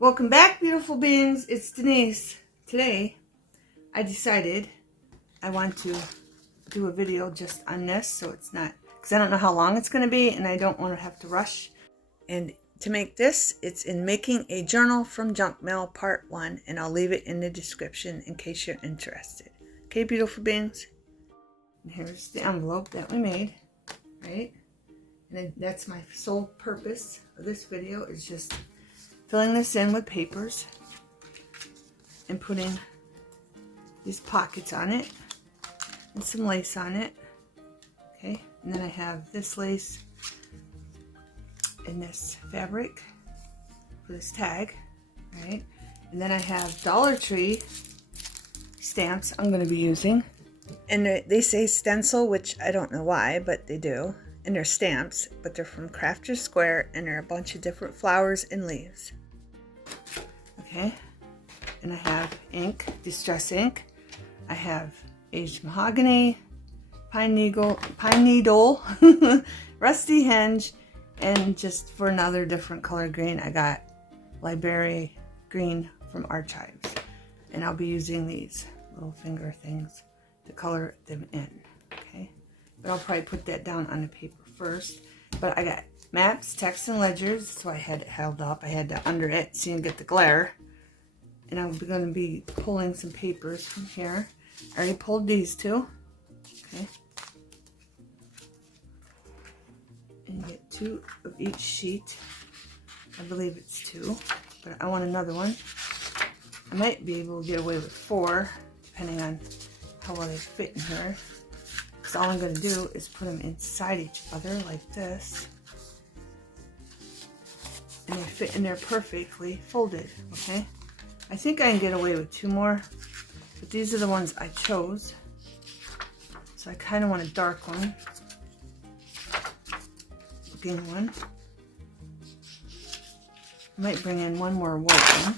Welcome back, beautiful beings. It's Denise. Today, I decided I want to do a video just on this, so it's not, because I don't know how long it's going to be, and I don't want to have to rush. And to make this, it's in Making a Journal from Junk Mail Part 1, and I'll leave it in the description in case you're interested. Okay, beautiful beings? And here's the envelope that we made, right? And that's my sole purpose of this video, is just filling this in with papers and putting these pockets on it and some lace on it. Okay, and then I have this lace and this fabric for this tag, right? And then I have Dollar Tree stamps I'm going to be using, and they say stencil, which I don't know why, but they do. And they're stamps, but they're from Crafter's Square, and they're a bunch of different flowers and leaves. Okay, and I have ink, distress ink. I have aged mahogany, pine needle, rusty hinge, and just for another different color green, I got library green from Archives, and I'll be using these little finger things to color them in. Okay, but I'll probably put that down on the paper first. But I got maps, text, and ledgers, so I had it held up. I had to under it so you can get the glare. And I'm going to be pulling some papers from here. I already pulled these two. Okay. And get 2 of each sheet. I believe it's 2, but I want another one. I might be able to get away with 4, depending on how well they fit in here. Because all I'm going to do is put them inside each other like this. And they fit in there perfectly folded, okay? I think I can get away with 2 more, but these are the ones I chose. So I kind of want a dark one, looking one. I might bring in one more white one.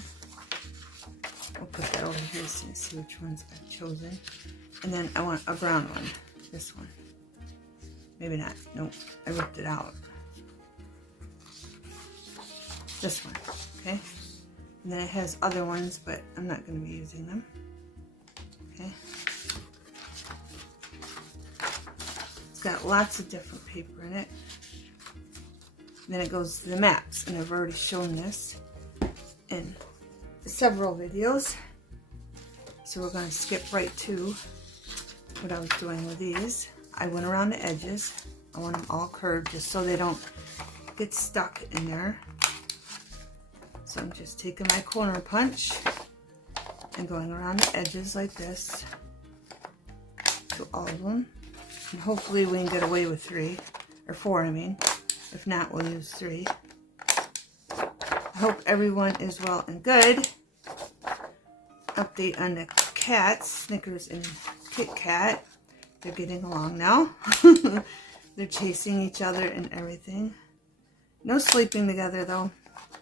I'll put that over here so you can see which ones I've chosen. And then I want a brown one, this one. Maybe not, nope, I ripped it out. This one, okay? And then it has other ones, but I'm not going to be using them. Okay. It's got lots of different paper in it. And then it goes to the maps, and I've already shown this in several videos. So we're going to skip right to what I was doing with these. I went around the edges. I want them all curved just so they don't get stuck in there. So I'm just taking my corner punch and going around the edges like this to all of them. And hopefully we can get away with 3, or 4 I mean. If not, we'll use 3. I hope everyone is well and good. Update on the cats, Snickers and Kit Kat. They're getting along now. They're chasing each other and everything. No sleeping together though.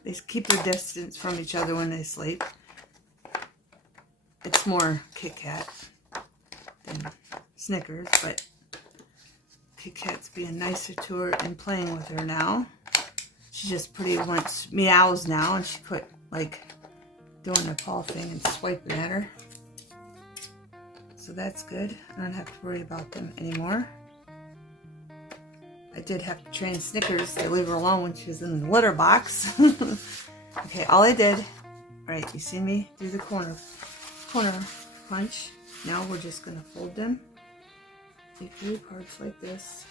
They keep their distance from each other when they sleep. It's more Kit Kat than Snickers, but Kit Kat's being nicer to her and playing with her now. She just pretty much meows now, and she quit like doing the paw thing and swiping at her. So that's good. I don't have to worry about them anymore. I did have to train Snickers to leave her alone when she was in the litter box. Okay, all I did, right, you see me do the corner punch. Now we're just going to fold them equally parts like this.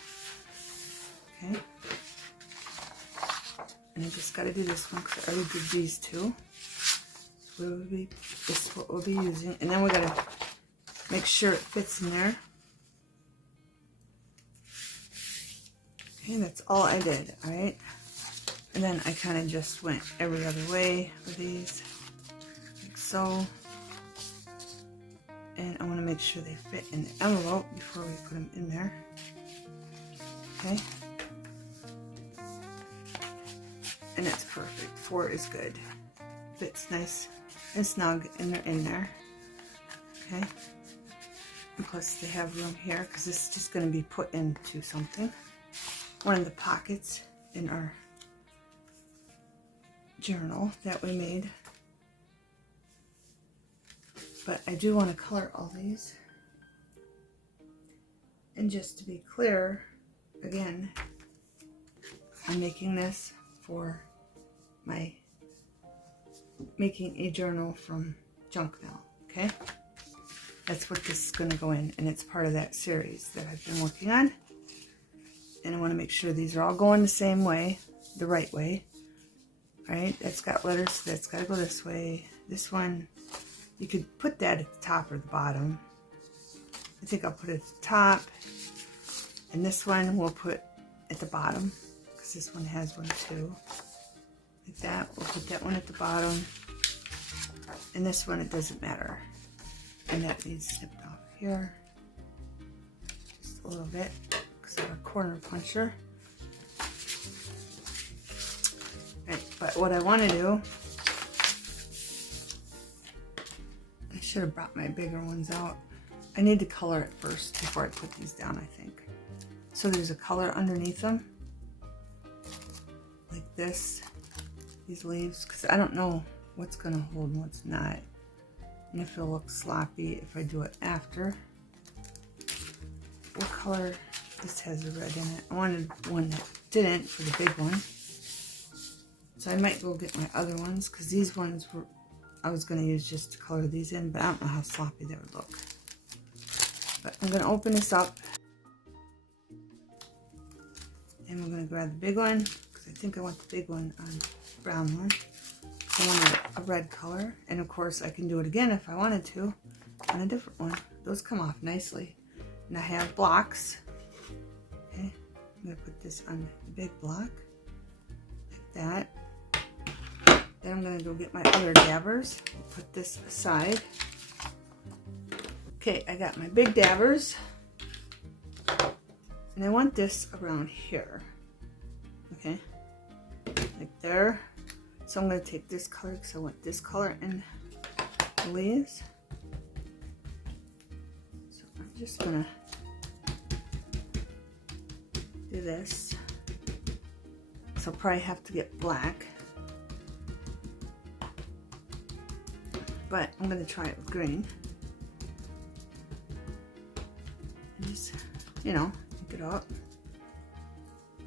Okay. And I just got to do this one because I already did these 2. This is what we'll be using. And then we got to make sure it fits in there. Okay, that's all I did, alright? And then I kind of just went every other way with these, like so. And I want to make sure they fit in the envelope before we put them in there. Okay? And it's perfect. 4 is good. Fits nice and snug, and they're in there. Okay? And plus they have room here, because this is just going to be put into something. One of the pockets in our journal that we made. But I do want to color all these. And just to be clear, again, I'm making this for my making a journal from junk mail, okay? That's what this is going to go in, and it's part of that series that I've been working on. And I want to make sure these are all going the same way, the right way. All right, that's got letters, so that's got to go this way. This one, you could put that at the top or the bottom. I think I'll put it at the top. And this one we'll put at the bottom, because this one has one too. Like that, we'll put that one at the bottom. And this one, it doesn't matter. And that needs snipped off here. Just a little bit, because I'm a corner puncher. Right, but what I want to do, I should have brought my bigger ones out. I need to color it first before I put these down, I think. So there's a color underneath them, like this, these leaves, because I don't know what's going to hold and what's not. And if it'll look sloppy if I do it after. What color? This has a red in it. I wanted one that didn't for the big one. So I might go get my other ones, because these ones were I was going to use just to color these in, but I don't know how sloppy they would look. But I'm going to open this up. And we're going to grab the big one, because I think I want the big one on the brown one. I want a red color. And of course I can do it again if I wanted to on a different one. Those come off nicely. And I have blocks. Okay, I'm going to put this on the big block. Like that. Then I'm going to go get my other dabbers. Put this aside. Okay, I got my big dabbers. And I want this around here. Okay, like there. So I'm going to take this color, because I want this color in the leaves. So I'm just going to do this. So I'll probably have to get black. But I'm going to try it with green. And just, you know, pick it up.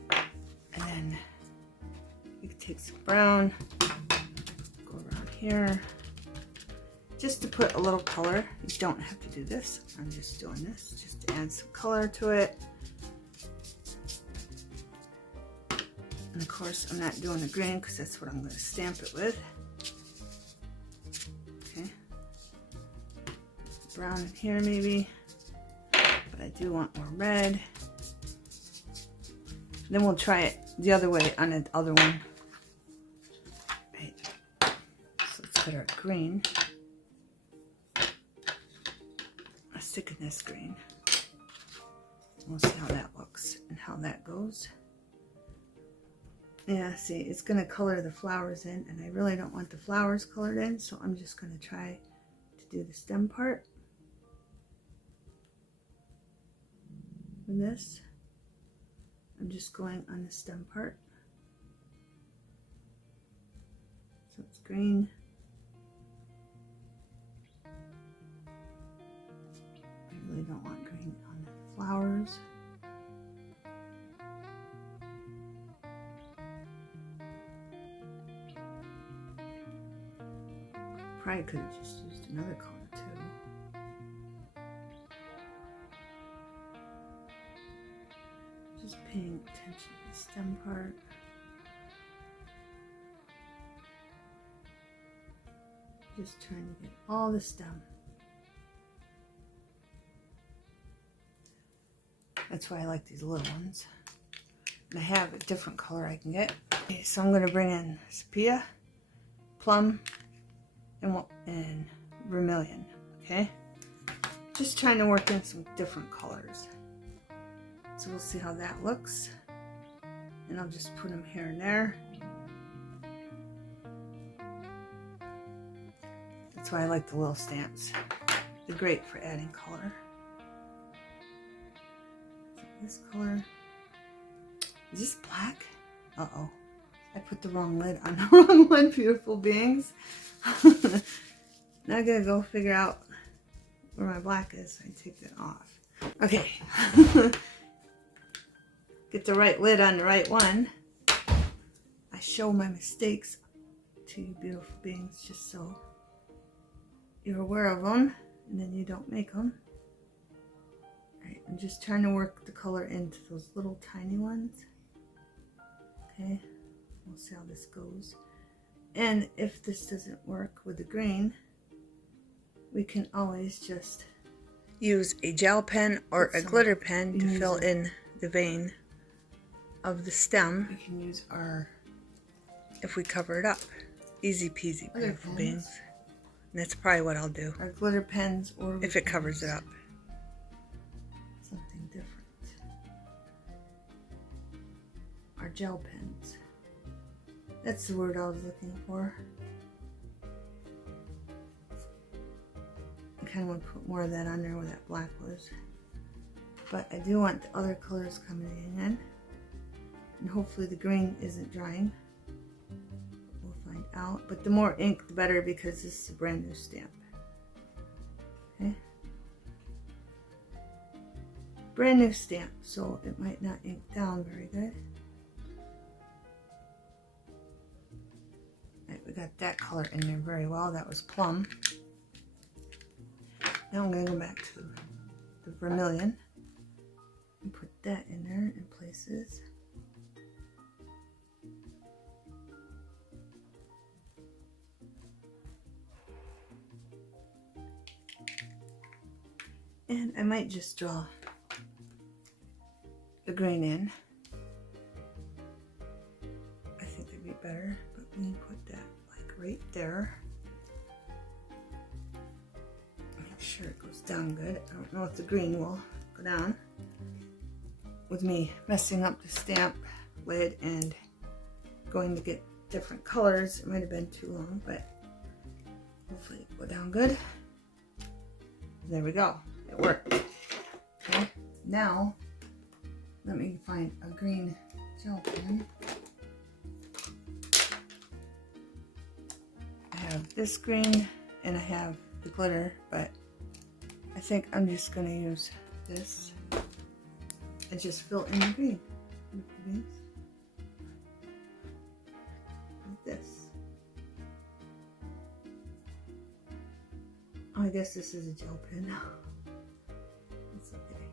And then you can take some brown, go around here, just to put a little color. You don't have to do this. I'm just doing this just to add some color to it. And of course, I'm not doing the green because that's what I'm going to stamp it with. Okay. Brown in here maybe, but I do want more red. Then we'll try it the other way on the other one. Right. So let's put our green. I'll stick in this green. We'll see how that looks and how that goes. Yeah, see, it's going to color the flowers in, and I really don't want the flowers colored in, so I'm just going to try to do the stem part with this. I'm just going on the stem part. So it's green. I really don't want green on the flowers. Probably could have just used another color too. Just paying attention to the stem part. Just trying to get all the stem. That's why I like these little ones. And I have a different color I can get. Okay, so I'm going to bring in sepia, plum, and vermilion, okay? Just trying to work in some different colors. So we'll see how that looks. And I'll just put them here and there. That's why I like the little stamps. They're great for adding color. So this color, is this black? Uh-oh, I put the wrong lid on the wrong one, beautiful beings. Now I gotta go figure out where my black is. I take that off. Okay. Get the right lid on the right one. I show my mistakes to you beautiful beings just so you're aware of them and then you don't make them. Alright, I'm just trying to work the color into those little tiny ones. Okay, we'll see how this goes. And if this doesn't work with the green, we can always just use a gel pen or a glitter pen to fill in the vein of the stem. We can use our, if we cover it up. Easy peasy, beautiful beings. And that's probably what I'll do. Our glitter pens, or if it covers it up. Something different. Our gel pens. That's the word I was looking for. I kind of want to put more of that on there where that black was. But I do want the other colors coming in. And hopefully the green isn't drying. We'll find out. But the more ink, the better, because this is a brand new stamp. Okay. Brand new stamp, so it might not ink down very good. Right, we got that color in there very well. That was plum. Now I'm going to go back to the vermilion and put that in there in places. And I might just draw the green in. I think it'd be better, but we can put that like right there. Make sure it goes down good. I don't know if the green will go down with me messing up the stamp lid and going to get different colors. It might have been too long, but hopefully it'll go down good. There we go. It worked. Okay, now let me find a green gel pen. I have this green and I have the glitter, but I think I'm just going to use this and just fill in the green. Like this. Oh, I guess this is a gel pen. It's okay.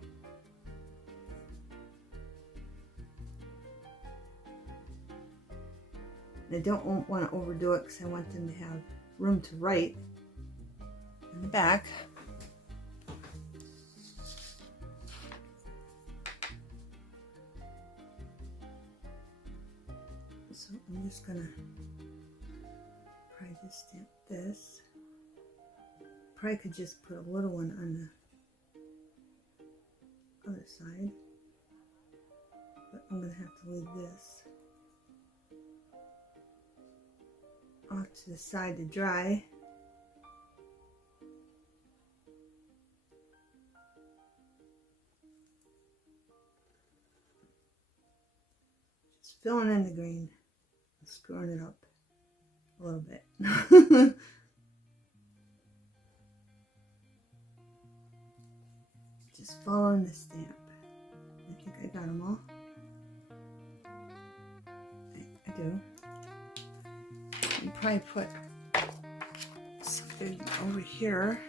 And I don't want to overdo it because I want them to have room to write in the back. So I'm just gonna probably just stamp this. Probably could just put a little one on the other side, but I'm gonna have to leave this off to the side to dry. Just filling in the green, screwing it up a little bit. Just following the stamp. I think I got them all. I do. You probably put something over here.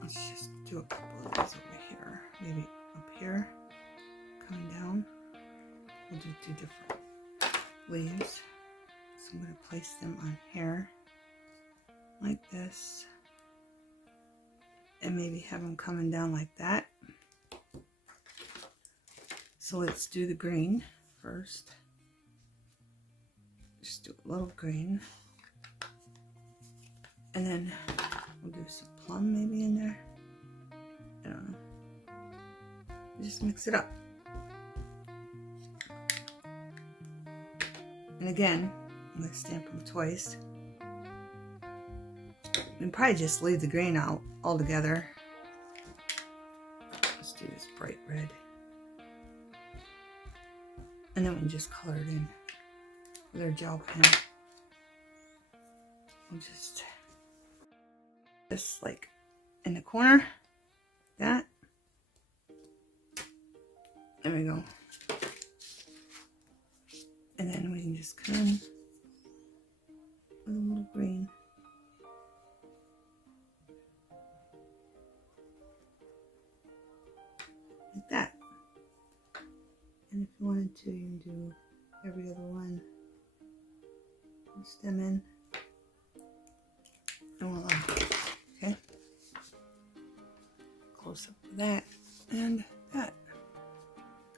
Let's just do a couple of these over here. Maybe up here, coming down. We'll do two different leaves. So I'm going to place them on here, like this. And maybe have them coming down like that. So let's do the green first. Just do a little green. And then we'll do some plum maybe in there. I don't know. Just mix it up. And again, I'm going to stamp them twice. And probably just leave the green out altogether. Let's do this bright red. And then we just color it in with our gel pen. We'll just like in the corner, that. There we go. And then we can just come in with a little green. Like that. And if you wanted to, you can do every other one. Stem in. And voila. Okay. Close up of that and that.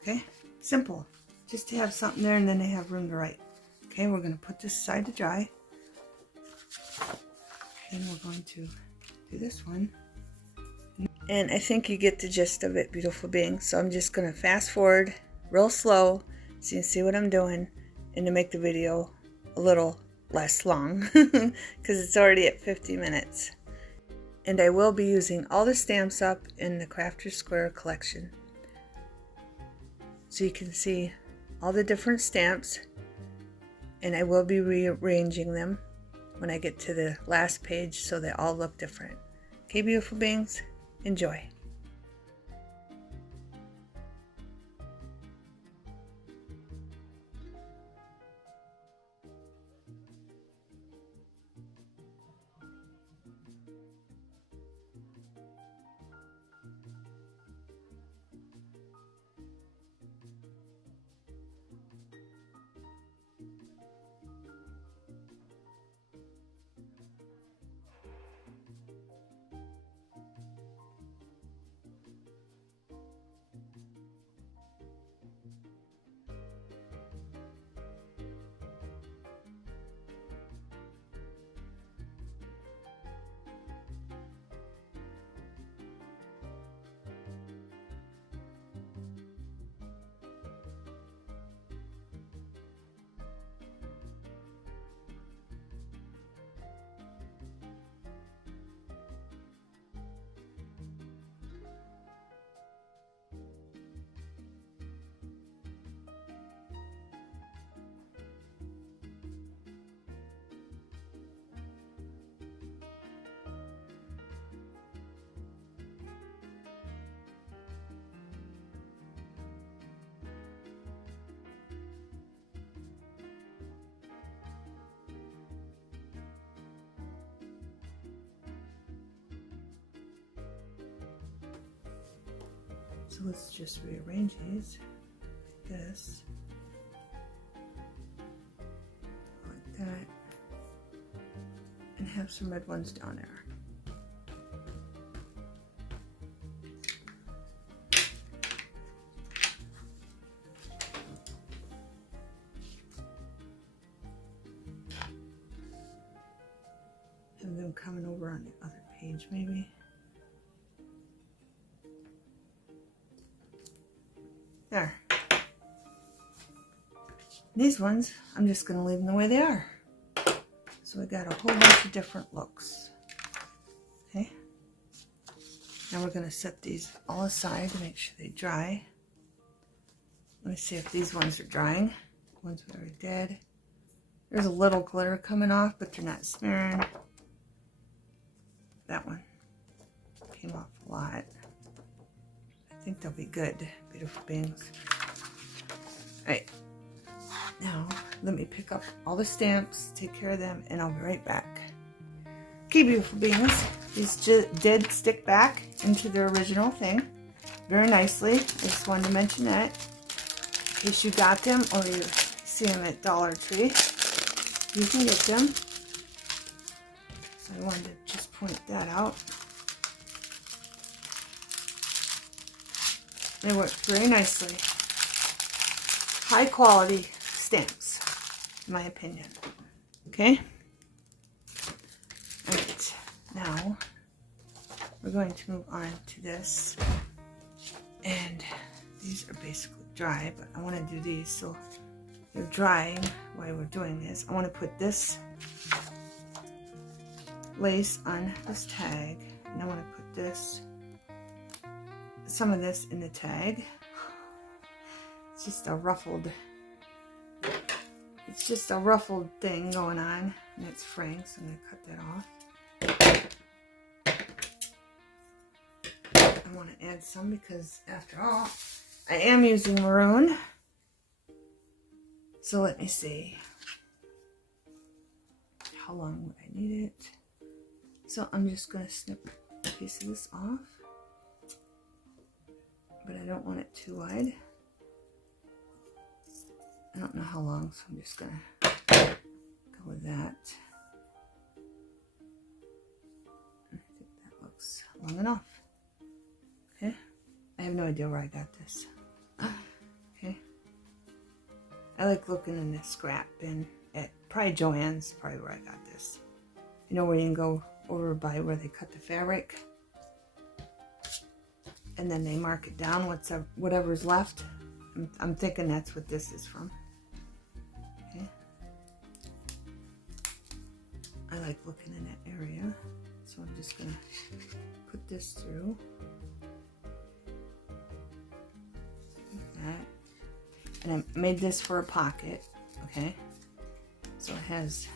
Okay. Simple. Just to have something there and then they have room to write. Okay, we're going to put this aside to dry. And we're going to do this one. And I think you get the gist of it, beautiful beings. So I'm just going to fast forward real slow so you can see what I'm doing and to make the video a little less long because it's already at 50 minutes. And I will be using all the stamps up in the Crafter Square collection. So you can see all the different stamps, and I will be rearranging them when I get to the last page so they all look different. Okay, beautiful beings, enjoy. So let's just rearrange these like this, like that, and have some red ones down there. Have them coming over on the other page maybe. There. These ones, I'm just going to leave them the way they are. So we got a whole bunch of different looks. Okay. Now we're going to set these all aside to make sure they dry. Let me see if these ones are drying. The ones we already did. There's a little glitter coming off, but they're not smearing. That one came off a lot. I think they'll be good, beautiful beings. Alright, now let me pick up all the stamps, take care of them, and I'll be right back. Okay, beautiful beings, these did stick back into their original thing very nicely. I just wanted to mention that in case you got them or you see them at Dollar Tree, you can get them. So I wanted to just point that out. They work very nicely. High quality stamps, in my opinion. Okay? Alright, now we're going to move on to this. And these are basically dry, but I want to do these so they're drying while we're doing this. I want to put this lace on this tag, and I want to put this, some of this in the tag. It's just a ruffled It's just a ruffled thing going on, and it's fraying, so I'm going to cut that off. I want to add some because, after all, I am using maroon. So let me see. How long would I need it? So I'm just going to snip a piece of this off. But I don't want it too wide. I don't know how long, so I'm just going to go with that. I think that looks long enough. Okay. I have no idea where I got this. Okay. I like looking in the scrap bin at probably Joann's, probably where I got this. You know where you can go over by where they cut the fabric? And then they mark it down, whatever's left. I'm thinking that's what this is from. Okay. I like looking in that area. So I'm just going to put this through. Like that. And I made this for a pocket. Okay. So it has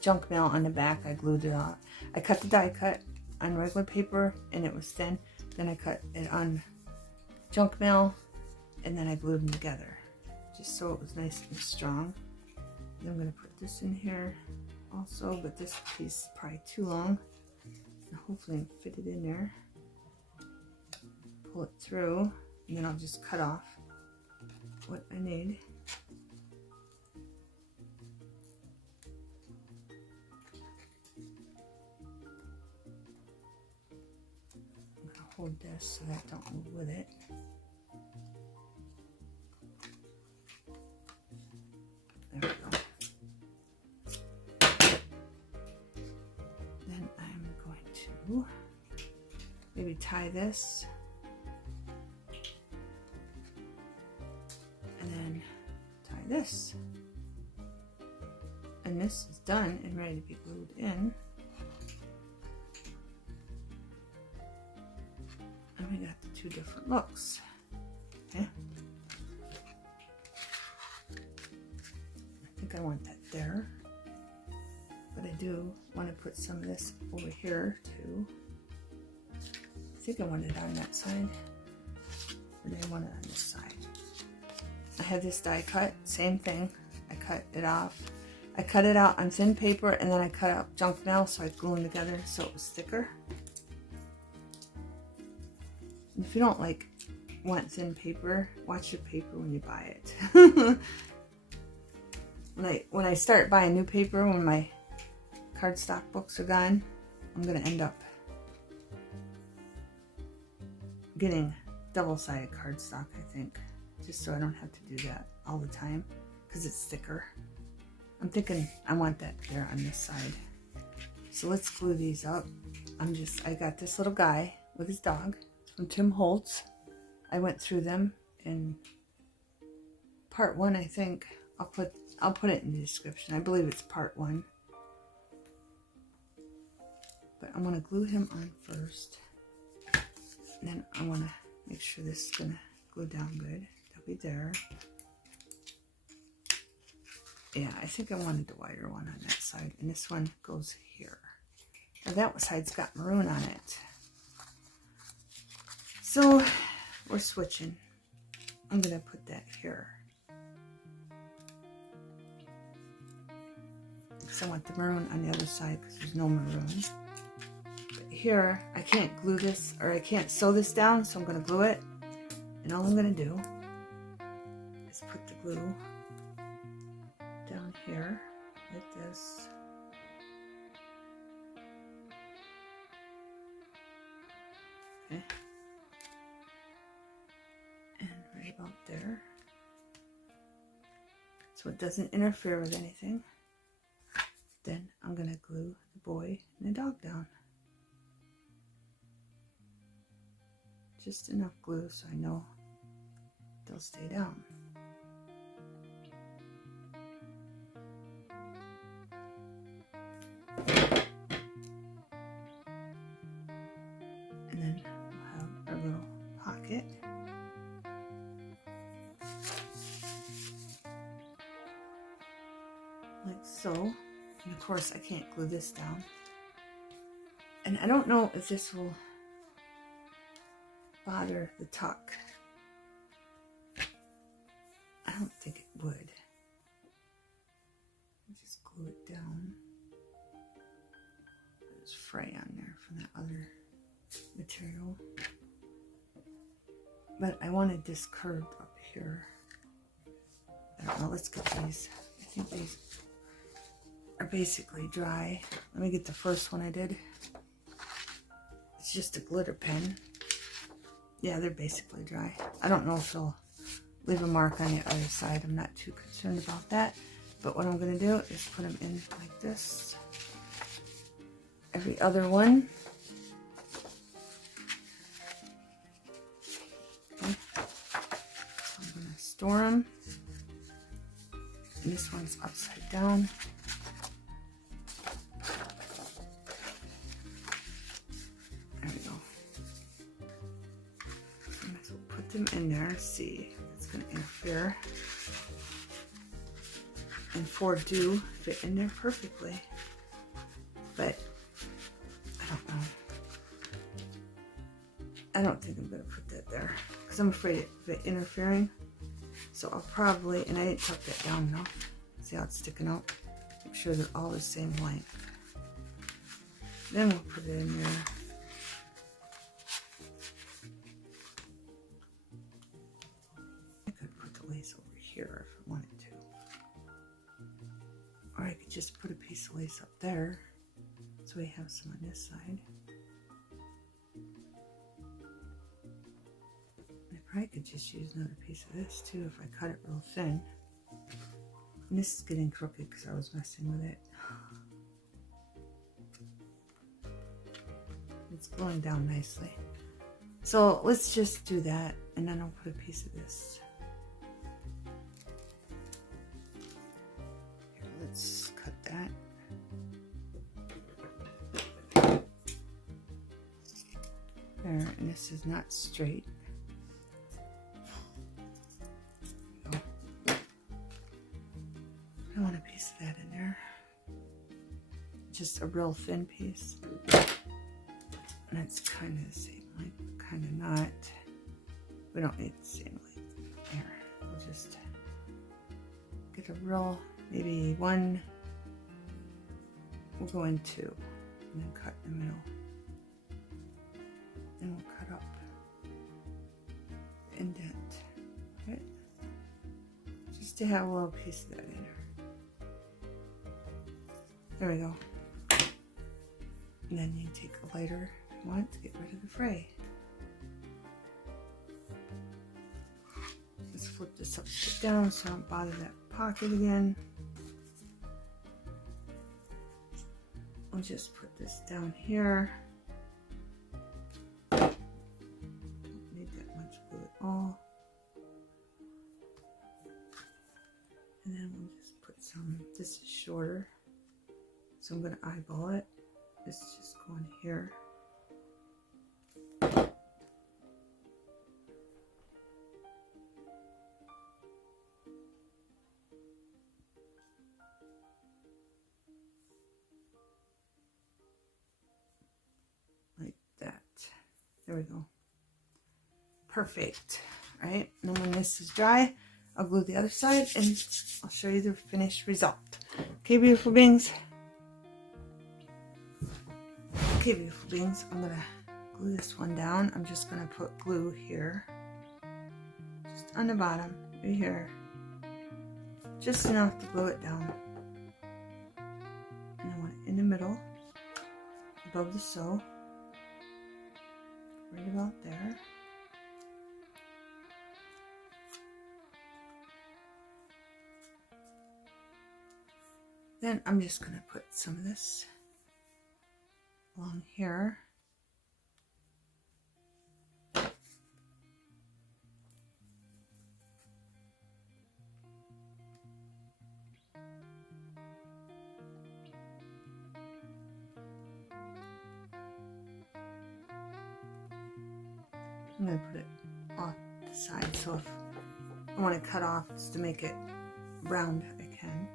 junk mail on the back. I glued it on. I cut the die cut on regular paper and it was thin. Then I cut it on junk mail and then I glued them together just so it was nice and strong. Then I'm going to put this in here also, but this piece is probably too long. And hopefully fit it in there. Pull it through and then I'll just cut off what I need. Hold this so that don't move with it. There we go. Then I'm going to maybe tie this and then tie this. And this is done and ready to be glued in. We got the two different looks. Okay. I think I want that there. But I do want to put some of this over here too. I think I want it on that side. Or do I want it on this side? I have this die cut, same thing. I cut it off. I cut it out on thin paper and then I cut out junk mail so I glue them together so it was thicker. If you don't want thin paper, watch your paper when you buy it. when I start buying new paper, when my cardstock books are gone, I'm gonna end up getting double-sided cardstock, I think, just so I don't have to do that all the time because it's thicker. I'm thinking I want that there on this side. So let's glue these up. I got this little guy with his dog. From Tim Holtz. I went through them in part 1, I think. I'll put it in the description. I believe it's part 1. But I want to glue him on first. And then I want to make sure this is going to glue down good. That'll be there. Yeah, I think I wanted the wider one on that side. And this one goes here. Now that side's got maroon on it. So we're switching. I'm going to put that here. Because I want the maroon on the other side because there's no maroon. But here, I can't glue this, or I can't sew this down, so I'm going to glue it. And all I'm going to do is put the glue down here like this. Okay. About there so it doesn't interfere with anything. Then I'm going to glue the boy and the dog down. Just enough glue so I know they'll stay down. And then we'll have our little pocket. like so. And of course I can't glue this down. And I don't know if this will bother the tuck. I don't think it would. Just glue it down. There's fray on there from that other material. But I wanted this curved up here. I don't know, let's get these. I think these are basically dry. Let me get the first one I did. It's just a glitter pen. Yeah, they're basically dry. I don't know if they'll leave a mark on the other side. I'm not too concerned about that. But what I'm going to do is put them in like this. Every other one. Okay. So I'm going to store them. And this one's upside down. There we go. So we'll put them in there. See, it's going to interfere. And 4 do fit in there perfectly. But I don't know. I don't think I'm going to put that there because I'm afraid of it interfering. So I'll probably, and I didn't tuck that down enough. See how it's sticking out? Make sure they're all the same length. Then we'll put it in there. I could put the lace over here if I wanted to. Or I could just put a piece of lace up there. So we have some on this side. I probably could just use another piece of this too if I cut it real thin. And this is getting crooked because I was messing with it. It's going down nicely. So let's just do that and then I'll put a piece of this. Here, let's cut that. There, and this is not straight. I want a piece of that in there. Just a real thin piece. And it's kind of the same length, but kind of not. We don't need the same length. Here, we'll just get a real, maybe one. We'll go in 2 and then cut in the middle. And we'll cut up the indent. Okay? Just to have a little piece of that in there. There we go. And then you take a lighter if you want to get rid of the fray. Let's flip this upside down so I don't bother that pocket again. I'll just put this down here. Don't need that much glue at all. And then we'll just put some, this is shorter. So I'm going to eyeball it. This is just going here. Like that. There we go. Perfect. All right. And then when this is dry, I'll glue the other side and I'll show you the finished result. Okay, beautiful beings. Okay, beautiful beings, I'm going to glue this one down. I'm just going to put glue here. Just on the bottom, right here. Just enough to glue it down. And I want it in the middle, above the sew. Right about there. Then I'm just going to put some of this along here. I'm going to put it off the side, so if I want to cut off just to make it round, I can.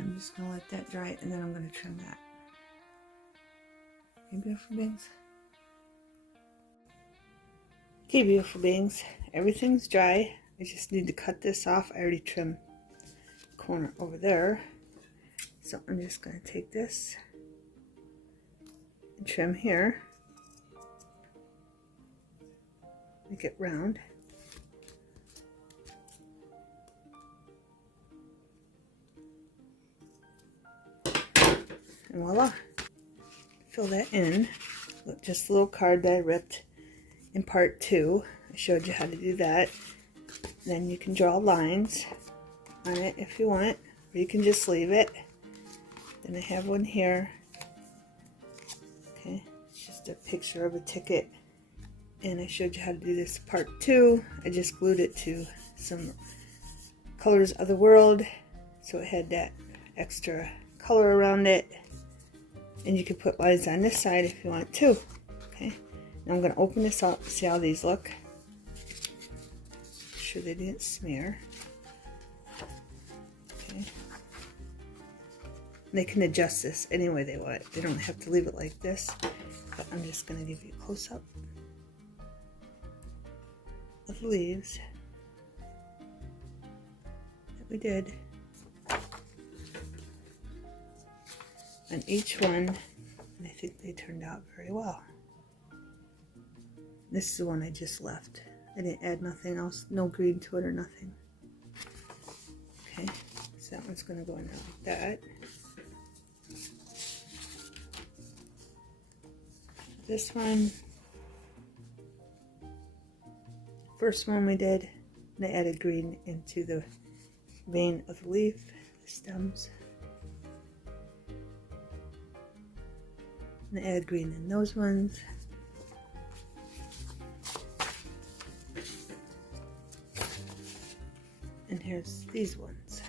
And I'm just going to let that dry, and then I'm going to trim that. Okay, beautiful beings. Okay, beautiful beings. Everything's dry. I just need to cut this off. I already trimmed the corner over there. So I'm just going to take this and trim here. Make it round. And voila. Fill that in. Just a little card that I ripped in part 2. I showed you how to do that. Then you can draw lines on it if you want, or you can just leave it. Then I have one here. Okay, it's just a picture of a ticket. And I showed you how to do this part 2. I just glued it to some colors of the world, so it had that extra color around it. And you can put lines on this side if you want to. Okay, now I'm going to open this up, see how these look. Make sure they didn't smear. Okay. They can adjust this any way they want. They don't have to leave it like this. But I'm just going to give you a close-up of the leaves that we did on each one, and I think they turned out very well. This is the one I just left. I didn't add nothing else, no green to it or nothing. Okay, so that one's going to go in there like that. This one, first one we did, and I added green into the vein of the leaf, the stems. And I add green in those ones. And here's these ones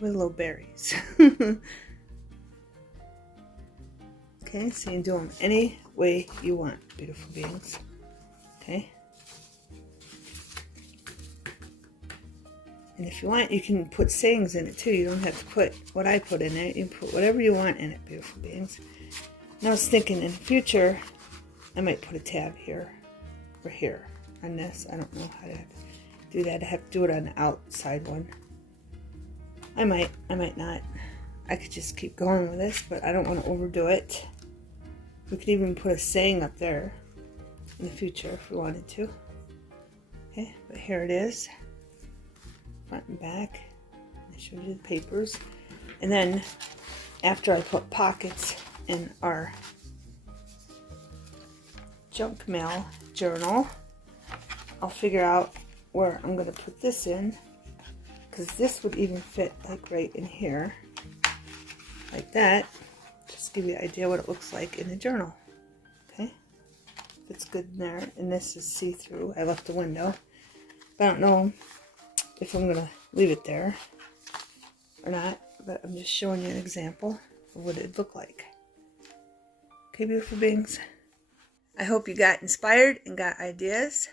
with little berries. Okay, so you can do them any way you want, beautiful beings. Okay. And if you want, you can put sayings in it too. You don't have to put what I put in it. You can put whatever you want in it, beautiful beings. And I was thinking in the future, I might put a tab here or here on this. I don't know how to do that. I have to do it on the outside one. I might not. I could just keep going with this, but I don't want to overdo it. We could even put a saying up there in the future if we wanted to. Okay, but here it is. Front and back. I showed you the papers. And then after I put pockets in our junk mail journal, I'll figure out where I'm going to put this in, because this would even fit like right in here, like that. Just give you an idea what it looks like in the journal. Okay, it's good in there. And this is see-through. I left the window, but I don't know if I'm gonna leave it there or not, but I'm just showing you an example of what it'd look like. Okay, beautiful beings, I hope you got inspired and got ideas.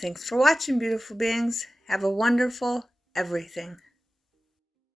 Thanks for watching, beautiful beings. Have a wonderful everything.